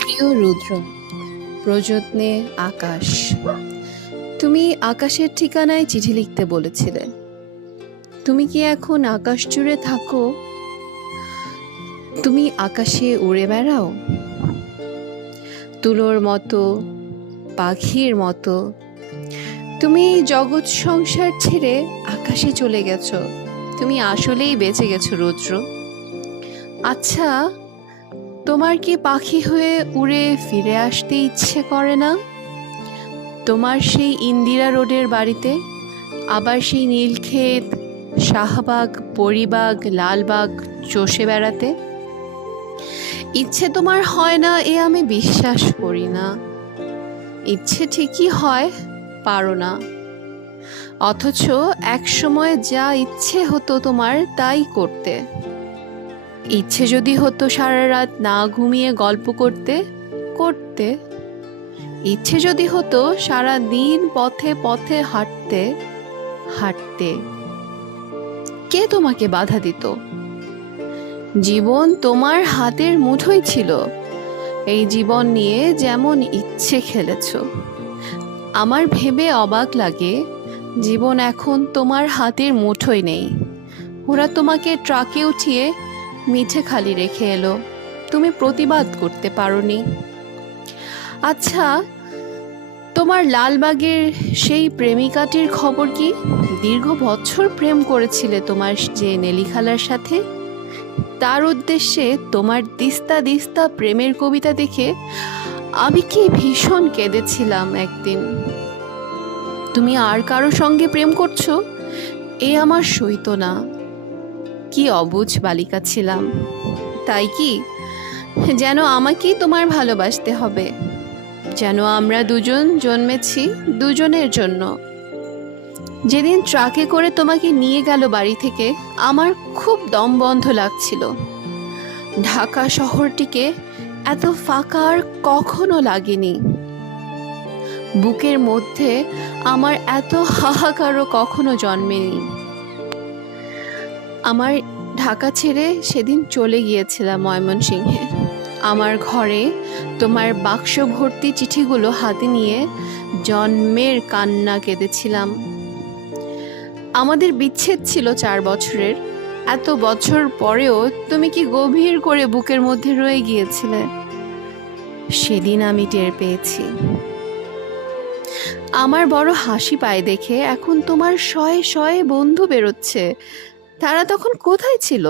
প্রিয় রুদ্র, প্রযত্নে আকাশ। তুমি আকাশের ঠিকানায় চিঠি লিখতে বলেছিলে। তুমি কি এখন আকাশ জুড়ে থাকো? তুমি আকাশে উড়ে বেড়াও তুলোর মতো, পাখির মতো। তুমি এই জগৎ সংসার ছেড়ে আকাশে চলে গেছো। তুমি আসলেই বেঁচে গেছো রুদ্র। আচ্ছা, তোমার কি পাখি হয়ে উড়ে ফিরে আসতে ইচ্ছে করে না? তোমার সেই ইন্দিরা রোডের বাড়িতে, আবার সেই নীলক্ষেত, শাহবাগ, পরিবাগ, লালবাগ চষে বেড়াতে ইচ্ছে তোমার হয় না? এ আমি বিশ্বাস করি না। ইচ্ছে ঠিকই হয়, পারো না। অথচ এক সময় যা ইচ্ছে হতো তোমার তাই করতে। ইচ্ছে যদি হতো সারা রাত না ঘুমিয়ে গল্প করতে, করতে। ইচ্ছে যদি হতো সারা দিন পথে পথে হাঁটতে, হাঁটতে। কে তোমাকে বাধা দিত? জীবন তোমার হাতের মুঠোয় ছিল। এই জীবন নিয়ে যেমন ইচ্ছে খেলেছ। আমার ভেবে অবাক লাগে, জীবন এখন তোমার হাতের মুঠোয় নেই। ওরা তোমাকে ট্রাকে উঠিয়ে মিঠে খালি রেখে এলো, তুমি প্রতিবাদ করতে পারোনি। আচ্ছা, তোমার লালবাগের সেই প্রেমিকাটির খবর কি? দীর্ঘ বছর প্রেম করেছিলে তোমার যে নেলি খালার সাথে। তার উদ্দেশ্যে তোমার দিস্তা দিস্তা প্রেমের কবিতা দেখে আমি কি ভীষণ কেঁদেছিলাম একদিন। তুমি আর কারো সঙ্গে প্রেম করছো, এ আমার সইতো না। কি অবুঝ বালিকা ছিলাম। তাই কি যেন আমাকেই তোমার ভালোবাসতে হবে, যেন আমরা দুজন জন্মেছি দুজনের জন্য। যেদিন ট্রাকে করে তোমাকে নিয়ে গেল বাড়ি থেকে, আমার খুব দম বন্ধ লাগছিল। ঢাকা শহরটিকে এত ফাঁকা আর কখনো লাগেনি। বুকের মধ্যে আমার এত হাহাকারও কখনো জন্মেনি। আমার ঢাকা ছেড়ে সেদিন চলে গিয়েছিলাম ময়মনসিংহে। আমার ঘরে তোমার বাক্স ভর্তি চিঠিগুলো হাতে নিয়ে জন্মের কান্না কেঁদেছিলাম। আমাদের বিচ্ছেদ ছিল 4 বছরের। এত বছর পরেও তুমি কি গভীর করে বুকের মধ্যে রয়ে গিয়েছিলে, সেদিন আমি টের পেয়েছি। আমার বড় হাসি পায় দেখে এখন তোমার শয়ে শয়ে বন্ধু বেরোচ্ছে। তারা তখন কোথায় ছিল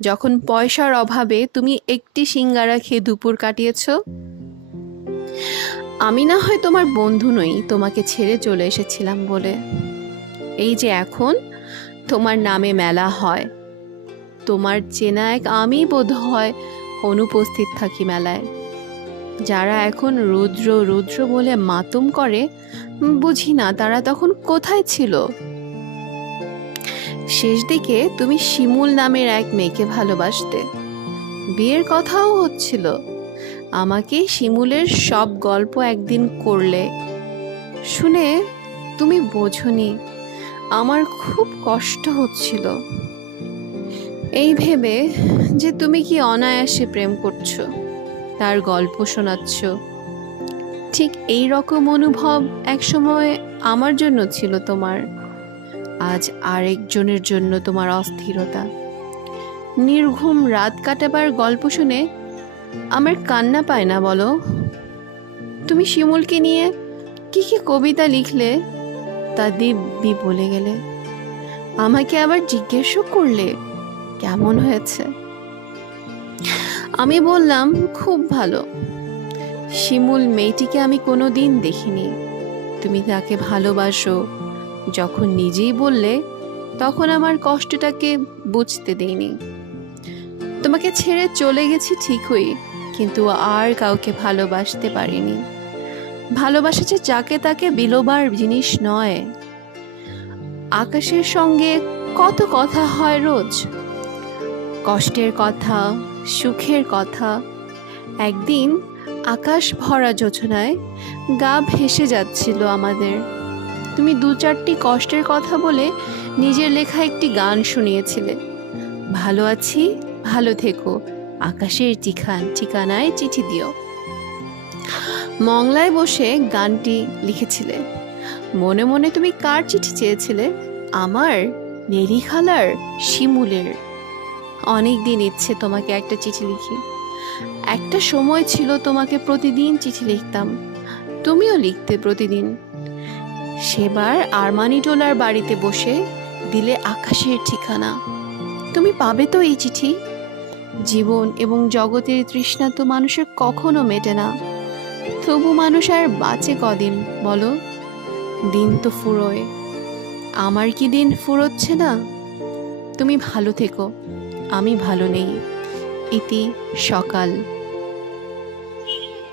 যখন পয়সার অভাবে তুমি একটি সিঙ্গারা খেয়ে দুপুর কাটিয়েছ? আমি না হয় তোমার বন্ধু নই, তোমাকে ছেড়ে চলে এসেছিলাম বলে। এই যে এখন তোমার নামে মেলা হয়, তোমার চেনা এক আমি বোধ হয় অনুপস্থিত থাকি মেলায়। যারা এখন রুদ্র রুদ্র বলে মাতম করে, বুঝি না তারা তখন কোথায় ছিল। শেষ দিকে তুমি শিমুল নামের এক মেয়েকে ভালোবাসতে, বিয়ের কথাও হচ্ছিল। আমাকে শিমুলের সব গল্প একদিন করলে, শুনে তুমি বোঝনি আমার খুব কষ্ট হচ্ছিল। এই ভেবে যে তুমি কি অনায়াসে প্রেম করছো, তার গল্প শোনাচ্ছ। ঠিক এই রকম অনুভব একসময় আমার জন্য ছিল তোমার। আজ আরেকজনের জন্য তোমার অস্থিরতা। নির্ঘুম রাত কাটাবার গল্প শুনে আমার কান্না পায় না বলো? তুমি শিমুলকে নিয়ে কি কি কবিতা লিখলে তা দিব্যি বলে গেলে। আমাকে আবার জিজ্ঞেসও করলে কেমন হয়েছে। আমি বললাম খুব ভালো। শিমুল মেয়েটিকে আমি কোনোদিন দেখিনি। তুমি তাকে ভালোবাসো যখন নিজেই বললে, তখন আমার কষ্টটাকে বুঝতে দেইনি। তোমাকে ছেড়ে চলে গেছি ঠিকই, কিন্তু আর কাউকে ভালোবাসতে পারিনি। ভালোবাসা যে যাকে তাকে বিলোবার জিনিস নয়। আকাশের সঙ্গে কত কথা হয় রোজ, কষ্টের কথা, সুখের কথা। একদিন আকাশ ভরা যোছনায় গা ভেসে যাচ্ছিল আমাদের। তুমি 2-4টি কষ্টের কথা বলে নিজের লেখা একটি গান শুনিয়েছিলে। ভালো আছি, ভালো থেকো, আকাশের ঠিকানায় চিঠি দিও। মংলায় বসে গানটি লিখেছিলে। মনে মনে তুমি কার চিঠি চেয়েছিলে? আমার, নেরি খালার, শিমুলের। অনেক দিন ইচ্ছে তোমাকে একটা চিঠি লিখি। একটা সময় ছিল তোমাকে প্রতিদিন চিঠি লিখতাম, তুমিও লিখতে প্রতিদিন। সেবার আরমানিটোলার বাড়িতে বসে দিলে আকাশের ঠিকানা। তুমি পাবে তো এই চিঠি? জীবন এবং জগতের তৃষ্ণা তো মানুষের কখনো মেটে না, তবু মানুষ আর বাঁচে কদিন বলো? দিন তো ফুরোয়, আমার কি দিন ফুরোচ্ছে না? তুমি ভালো থেকো, আমি ভালো নেই। ইতি সকাল।